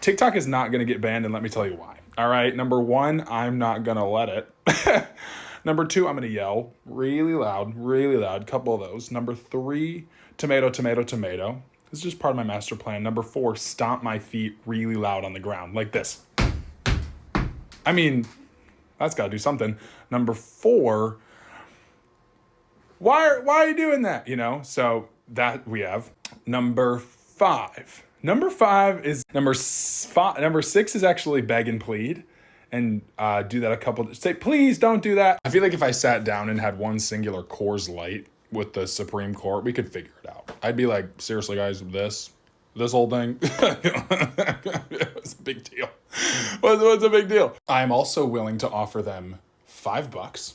TikTok is not going to get banned, and let me tell you why. All right, number one, I'm not going to let it. Number two, I'm going to yell really loud, couple of those. Number three, tomato, tomato, tomato. This is just part of my master plan. Number four, stomp my feet really loud on the ground, like this. I mean, that's got to do something. Number four, why are you doing that? You know, so that we have. Number five is number six is actually beg and plead, and do that a couple. Say, please don't do that. I feel like if I sat down and had one singular Coors Light with the Supreme Court, we could figure it out. I'd be like, seriously, guys, this whole thing, it's a big deal. What's a big deal? I'm also willing to offer them $5.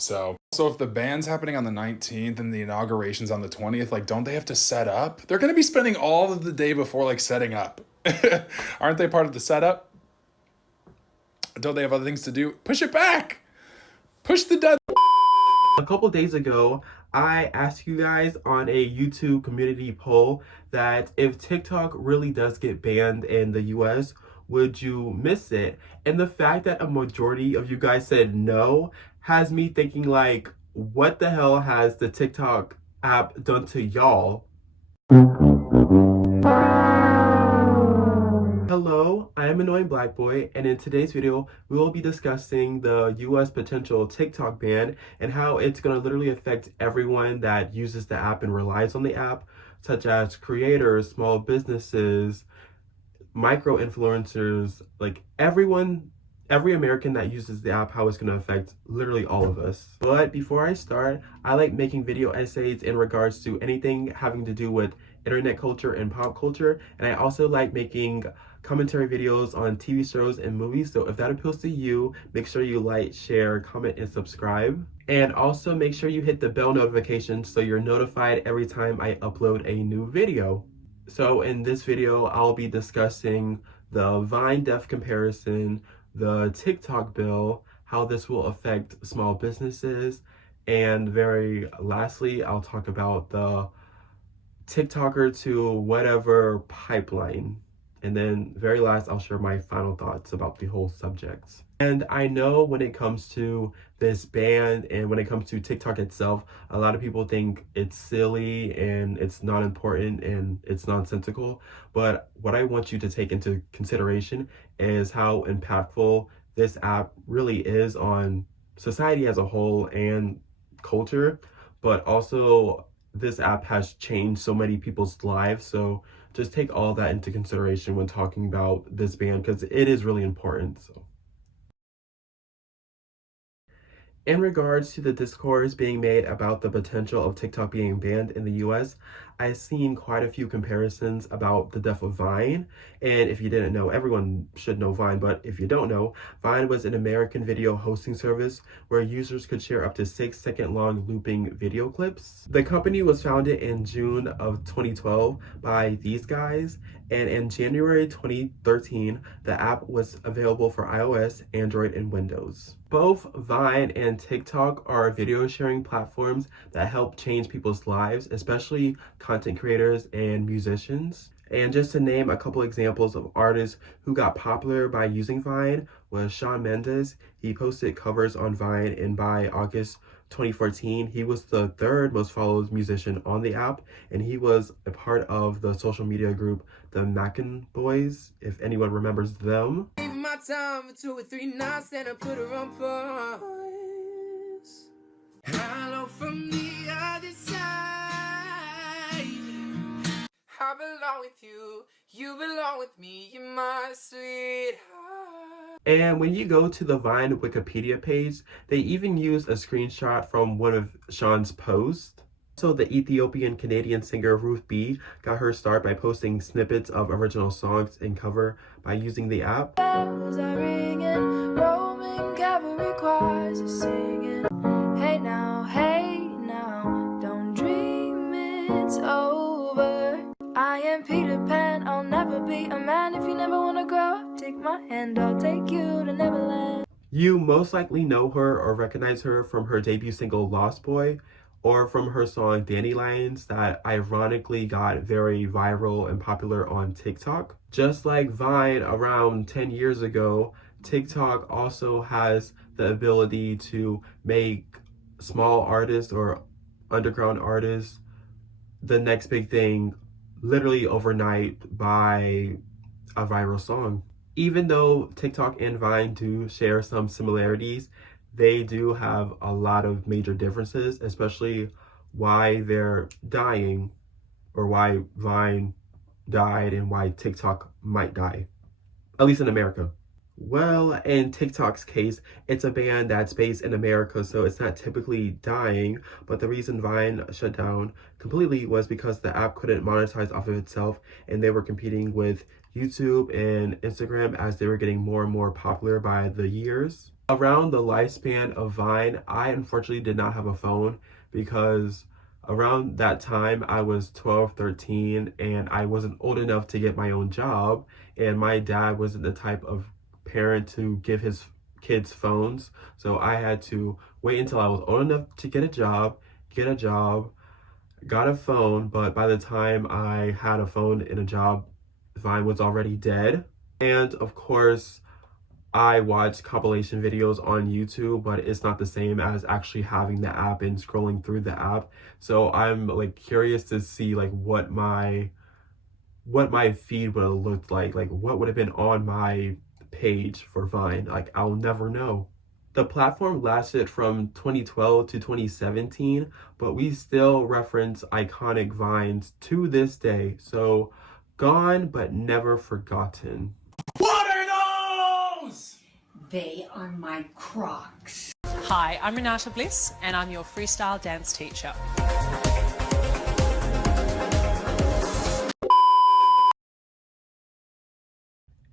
So if the band's happening on the 19th and the inauguration's on the 20th, like, don't they have to set up? They're going to be spending all of the day before, like, setting up. Aren't they part of the setup? Don't they have other things to do? Push it back. Push the dead. A couple days ago, I asked you guys on a YouTube community poll that if TikTok really does get banned in the US, would you miss it? And the fact that a majority of you guys said no has me thinking, like, what the hell has the TikTok app done to y'all? Hello, I am Annoying Black Boy, and in today's video, we will be discussing the US potential TikTok ban and how it's going to literally affect everyone that uses the app and relies on the app, such as creators, small businesses, micro-influencers, like every American that uses the app, how it's going to affect literally all of us. But before I start, I like making video essays in regards to anything having to do with internet culture and pop culture, and I also like making commentary videos on TV shows and movies. So if that appeals to you, make sure you like, share, comment, and subscribe. And also make sure you hit the bell notification so you're notified every time I upload a new video. So in this video, I'll be discussing the Vine Def comparison, the TikTok bill, how this will affect small businesses, and very lastly, I'll talk about the TikToker to whatever pipeline. And then very last, I'll share my final thoughts about the whole subject. And I know when it comes to this ban and when it comes to TikTok itself, a lot of people think it's silly and it's not important and it's nonsensical. But what I want you to take into consideration is how impactful this app really is on society as a whole and culture. But also, this app has changed so many people's lives. So just take all that into consideration when talking about this ban, because it is really important. So, in regards to the discourse being made about the potential of TikTok being banned in the US, I've seen quite a few comparisons about the death of Vine. And if you didn't know, everyone should know Vine, but if you don't know, Vine was an American video hosting service where users could share up to 6-second long looping video clips. The company was founded in June of 2012 by these guys, and in January 2013, the app was available for iOS, Android, and Windows. Both Vine and TikTok are video sharing platforms that help change people's lives, especially content creators and musicians. And just to name a couple examples of artists who got popular by using Vine was Shawn Mendes. He posted covers on Vine, and by August 2014, he was the third most followed musician on the app, and he was a part of the social media group the Mackin Boys, if anyone remembers them. My time for 2 or 3 nights, then I put her on pause. Hello from the other side. I belong with you, you belong with me, you're my sweetheart. And when you go to the Vine Wikipedia page, they even use a screenshot from one of Shawn's posts. So the Ethiopian-Canadian singer Ruth B got her start by posting snippets of original songs and cover by using the app. Bells are ringing, Roman cavalry choirs are singing. Hey now, don't dream it's over. I am Peter Pan, I'll never be a man. If you never wanna grow up, take my hand, I'll take you to Neverland. You most likely know her or recognize her from her debut single Lost Boy, or from her song Dandelions that ironically got very viral and popular on TikTok. Just like Vine around 10 years ago, TikTok also has the ability to make small artists or underground artists the next big thing literally overnight by a viral song. Even though TikTok and Vine do share some similarities, they do have a lot of major differences, especially why they're dying or why Vine died and why TikTok might die, at least in America. Well, in TikTok's case, it's a band that's based in America, so it's not typically dying, but the reason Vine shut down completely was because the app couldn't monetize off of itself, and they were competing with YouTube and Instagram as they were getting more and more popular by the years. Around the lifespan of Vine, I unfortunately did not have a phone because around that time I was 12, 13, and I wasn't old enough to get my own job, and my dad wasn't the type of parent to give his kids phones. So I had to wait until I was old enough to get a job, got a phone, but by the time I had a phone and a job, Vine was already dead. And of course, I watch compilation videos on YouTube, but it's not the same as actually having the app and scrolling through the app. So I'm like curious to see like what my feed would have looked like what would have been on my page for Vine. Like I'll never know. The platform lasted from 2012 to 2017, but we still reference iconic Vines to this day. So gone but never forgotten. What are those? They are my Crocs. Hi, I'm Renata Bliss and I'm your freestyle dance teacher.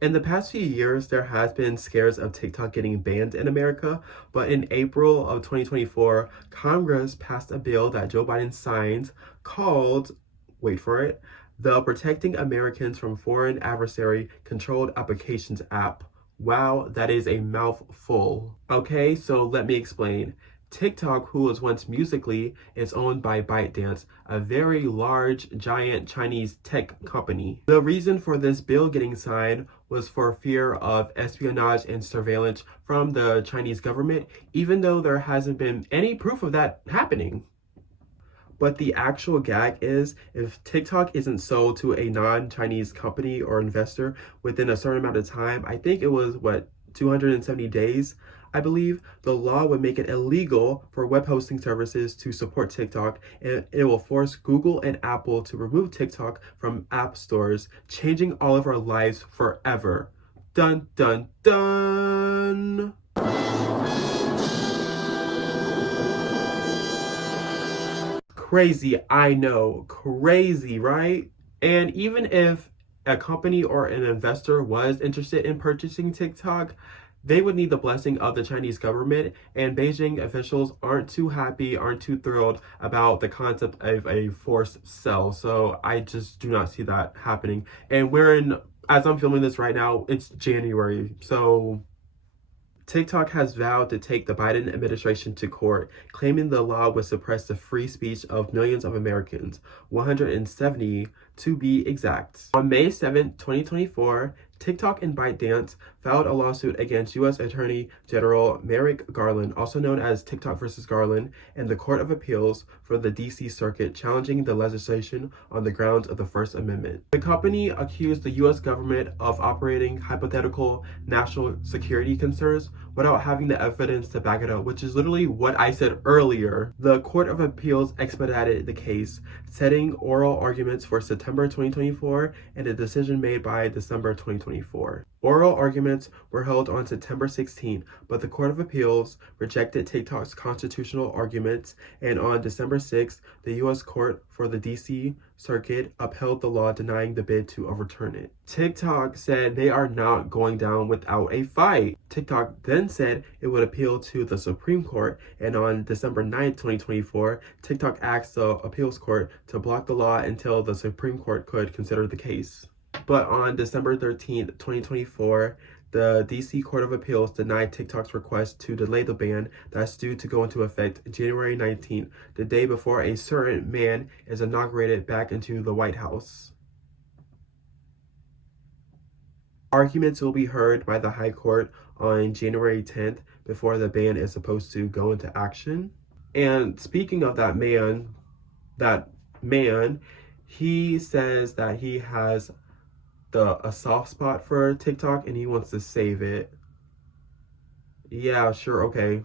In the past few years, there has been scares of TikTok getting banned in America, but in April of 2024, Congress passed a bill that Joe Biden signed called, wait for it, the Protecting Americans from Foreign Adversary Controlled Applications Act. Wow, that is a mouthful. Okay, so let me explain. TikTok, who was once Musical.ly, is owned by ByteDance, a very large, giant Chinese tech company. The reason for this bill getting signed was for fear of espionage and surveillance from the Chinese government, even though there hasn't been any proof of that happening. But the actual gag is, if TikTok isn't sold to a non-Chinese company or investor within a certain amount of time, I think it was, 270 days, I believe, the law would make it illegal for web hosting services to support TikTok, and it will force Google and Apple to remove TikTok from app stores, changing all of our lives forever. Dun, dun, dun! Crazy, I know. Crazy, right? And even if a company or an investor was interested in purchasing TikTok, they would need the blessing of the Chinese government, and Beijing officials aren't too happy, aren't too thrilled about the concept of a forced sell. So I just do not see that happening. And as I'm filming this right now, it's January. So TikTok has vowed to take the Biden administration to court, claiming the law would suppress the free speech of millions of Americans, 170 to be exact. On May 7, 2024, TikTok and ByteDance filed a lawsuit against U.S. Attorney General Merrick Garland, also known as TikTok versus Garland, and the Court of Appeals for the D.C. Circuit, challenging the legislation on the grounds of the First Amendment. The company accused the U.S. government of operating hypothetical national security concerns without having the evidence to back it up, which is literally what I said earlier. The Court of Appeals expedited the case, setting oral arguments for September 2024 and a decision made by December 2024. Oral arguments were held on September 16, but the Court of Appeals rejected TikTok's constitutional arguments, and on December 6, the U.S. Court for the D.C. Circuit upheld the law denying the bid to overturn it. TikTok said they are not going down without a fight. TikTok then said it would appeal to the Supreme Court, and on December 9, 2024, TikTok asked the appeals court to block the law until the Supreme Court could consider the case. But on December 13th, 2024, the DC Court of Appeals denied TikTok's request to delay the ban that's due to go into effect January 19th, the day before a certain man is inaugurated back into the White House. Arguments will be heard by the High Court on January 10th before the ban is supposed to go into action. And speaking of that man, he says that he has a soft spot for TikTok and he wants to save it. Yeah, sure, okay.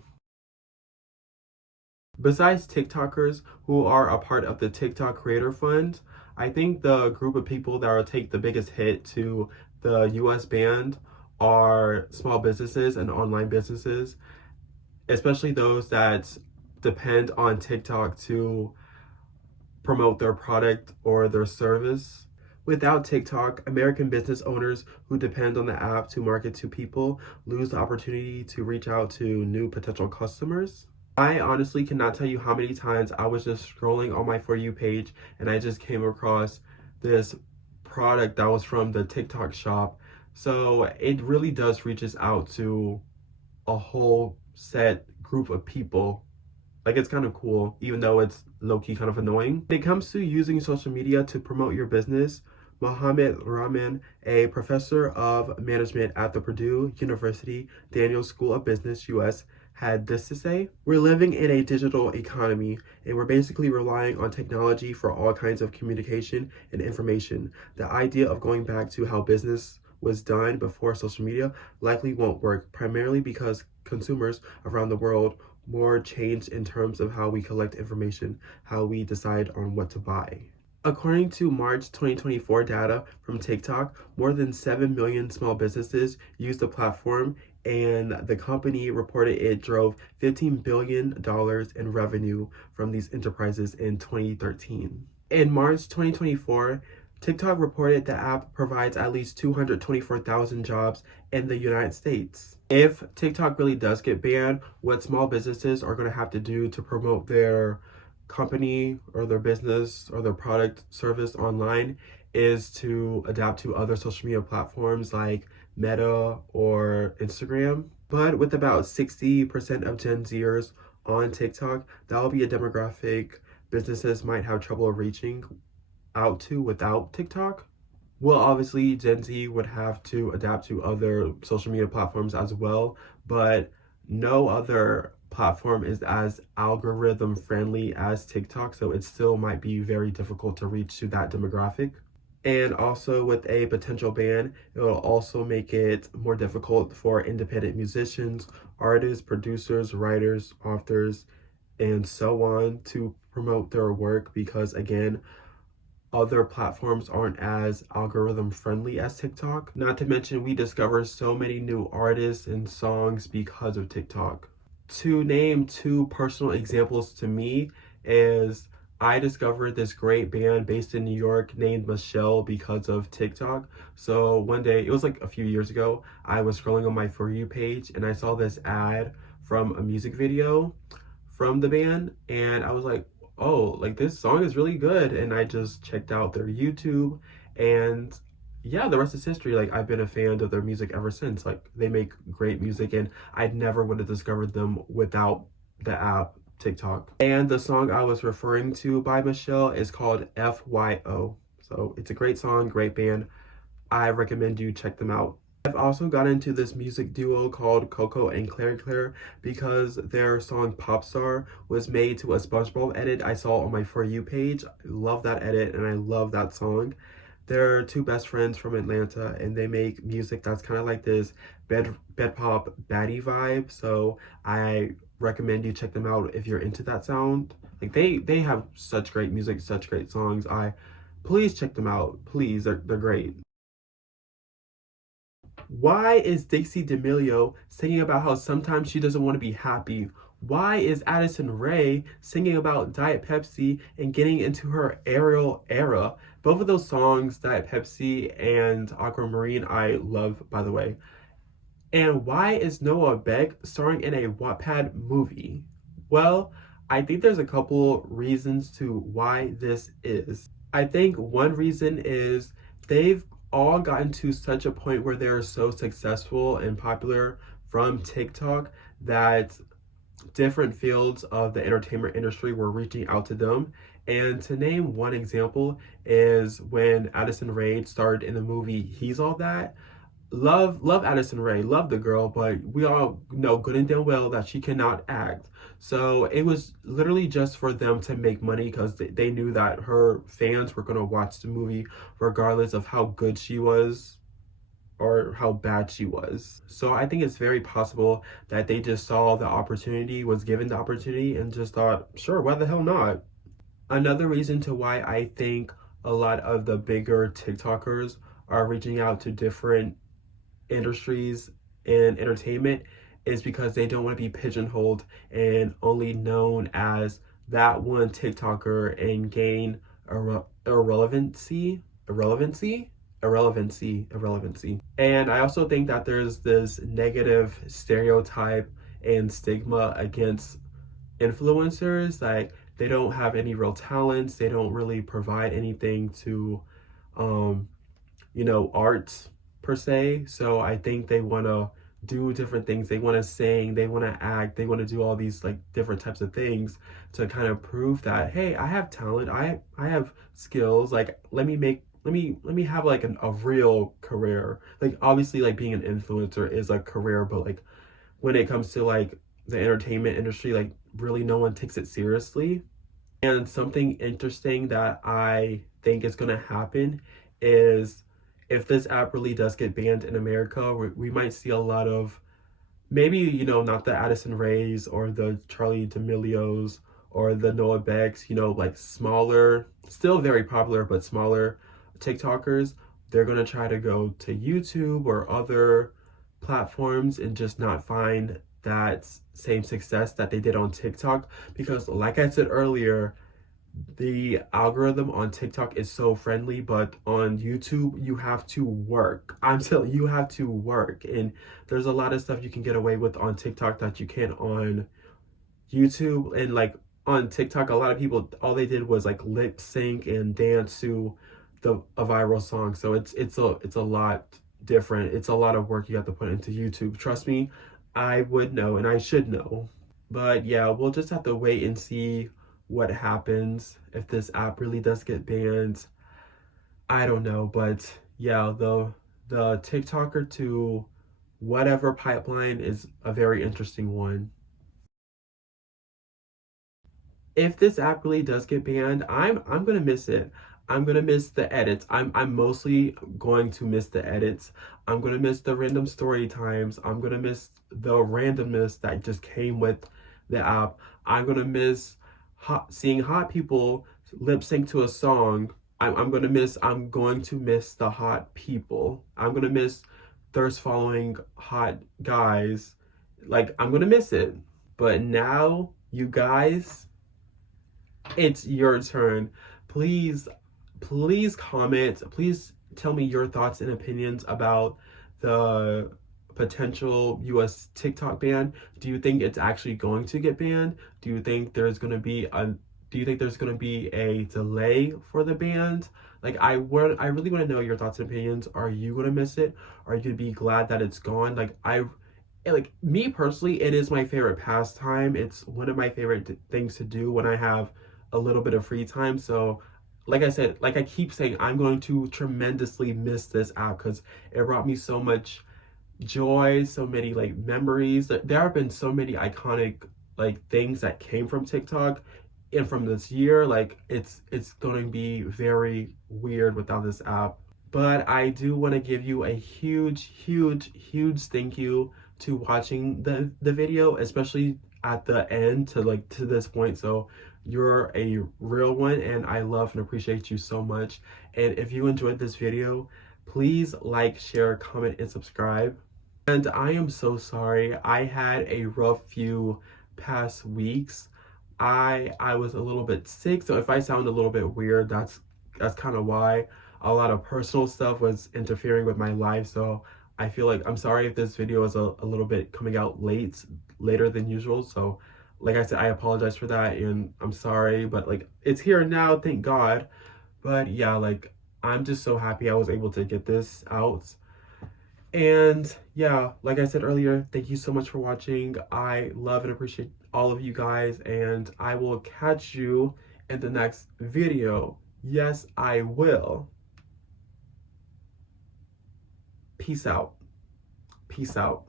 Besides TikTokers who are a part of the TikTok Creator Fund, I think the group of people that will take the biggest hit to the US ban are small businesses and online businesses, especially those that depend on TikTok to promote their product or their service. Without TikTok, American business owners who depend on the app to market to people lose the opportunity to reach out to new potential customers. I honestly cannot tell you how many times I was just scrolling on my For You page and I just came across this product that was from the TikTok shop. So it really does reaches out to a whole set group of people. Like, it's kind of cool, even though it's low-key kind of annoying. When it comes to using social media to promote your business, Mohammed Rahman, a professor of management at the Purdue University Daniels School of Business, US, had this to say: "We're living in a digital economy, and we're basically relying on technology for all kinds of communication and information. The idea of going back to how business was done before social media likely won't work, primarily because consumers around the world more changed in terms of how we collect information, how we decide on what to buy." According to March 2024 data from TikTok, more than 7 million small businesses use the platform, and the company reported it drove $15 billion in revenue from these enterprises in 2013. In March 2024, TikTok reported the app provides at least 224,000 jobs in the United States. If TikTok really does get banned, what small businesses are going to have to do to promote their company or their business or their product service online is to adapt to other social media platforms like Meta or Instagram. But with about 60% of Gen Zers on TikTok, that will be a demographic businesses might have trouble reaching out to without TikTok. Well, obviously, Gen Z would have to adapt to other social media platforms as well, but no other platform is as algorithm friendly as TikTok, so it still might be very difficult to reach to that demographic. And also, with a potential ban, it will also make it more difficult for independent musicians, artists, producers, writers, authors, and so on to promote their work because, again, other platforms aren't as algorithm friendly as TikTok. Not to mention, we discover so many new artists and songs because of TikTok. To name two personal examples to me is I discovered this great band based in New York named Michelle because of TikTok. So one day, it was like a few years ago, I was scrolling on my For You page and I saw this ad from a music video from the band and I was like, oh, like this song is really good. And I just checked out their YouTube and yeah, the rest is history. Like, I've been a fan of their music ever since. Like, they make great music and I never would have discovered them without the app TikTok. And the song I was referring to by Michelle is called FYO. So it's a great song, great band. I recommend you check them out. I've also got into this music duo called Coco and Claire Claire because their song Pop Star was made to a SpongeBob edit I saw on my For You page. I love that edit and I love that song. They're two best friends from Atlanta and they make music that's kind of like this bed pop baddie vibe. So I recommend you check them out if you're into that sound. Like, they have such great music, such great songs. Please check them out. Please, they're great. Why is Dixie D'Amelio singing about how sometimes she doesn't want to be happy? Why is Addison Rae singing about Diet Pepsi and getting into her Ariel era? Both of those songs, Diet Pepsi and Aquamarine, I love, by the way. And why is Noah Beck starring in a Wattpad movie? Well, I think there's a couple reasons to why this is. I think one reason is they've all gotten to such a point where they're so successful and popular from TikTok that different fields of the entertainment industry were reaching out to them. And to name one example is when Addison Rae starred in the movie He's All That. Love Addison Rae, love the girl, but we all know good and damn well that she cannot act. So it was literally just for them to make money because they knew that her fans were going to watch the movie regardless of how good she was or how bad she was. So I think it's very possible that they just saw the opportunity, was given the opportunity, and just thought, sure, why the hell not? Another reason to why I think a lot of the bigger TikTokers are reaching out to different industries and entertainment is because they don't want to be pigeonholed and only known as that one TikToker and gain irrelevancy. And I also think that there's this negative stereotype and stigma against influencers, like they don't have any real talents, they don't really provide anything to art per se. So I think they want to do different things. They want to sing, they want to act, they want to do all these like different types of things to kind of prove that, hey, I have talent, I have skills, like let me have like a real career. Like obviously like being an influencer is a career, but like when it comes to like the entertainment industry, like really no one takes it seriously. And something interesting that I think is going to happen is if this app really does get banned in America, we might see a lot of maybe, not the Addison Rays or the Charlie D'Amelios or the Noah Becks, like smaller, still very popular, but smaller TikTokers. They're going to try to go to YouTube or other platforms and just not find that same success that they did on TikTok. Because like I said earlier, the algorithm on TikTok is so friendly, but on YouTube, you have to work. I'm telling you, you have to work. And there's a lot of stuff you can get away with on TikTok that you can't on YouTube. And like on TikTok, a lot of people, all they did was like lip sync and dance to a viral song. So it's a lot different. It's a lot of work you have to put into YouTube. Trust me, I would know and I should know. But yeah, we'll just have to wait and see what happens if this app really does get banned. I don't know, but yeah, the TikToker to whatever pipeline is a very interesting one. If this app really does get banned, I'm gonna miss it. I'm gonna miss the edits. I'm mostly going to miss the edits. I'm gonna miss the random story times. I'm gonna miss the randomness that just came with the app. I'm gonna miss seeing hot people lip sync to a song. I'm going to miss the hot people. I'm going to miss thirst following hot guys. Like, I'm going to miss it. But now, you guys, it's your turn. Please comment. Please tell me your thoughts and opinions about the potential US TikTok ban. Do you think it's actually going to get banned? Do you think there's going to be a delay for the ban? Like I really want to know your thoughts and opinions. Are you going to miss it? Are you going to be glad that it's gone? Like me personally, it is my favorite pastime. It's one of my favorite things to do when I have a little bit of free time. So like I said, like I keep saying, I'm going to tremendously miss this app because it brought me so much joy, so many like memories. There have been so many iconic like things that came from TikTok and from this year. Like it's going to be very weird without this app. But I do want to give you a huge thank you to watching the video, especially at the end to this point. So you're a real one and I love and appreciate you so much. And if you enjoyed this video, please like, share, comment, and subscribe. And I am so sorry. I had a rough few past weeks. I was a little bit sick, so if I sound a little bit weird, that's kind of why. A lot of personal stuff was interfering with my life, so I feel like I'm sorry if this video is a little bit coming out later than usual. So like I said, I apologize for that and I'm sorry, but like it's here now, thank God. But yeah, like I'm just so happy I was able to get this out. And yeah, like I said earlier, thank you so much for watching. I love and appreciate all of you guys, and I will catch you in the next video. Yes, I will. Peace out. Peace out.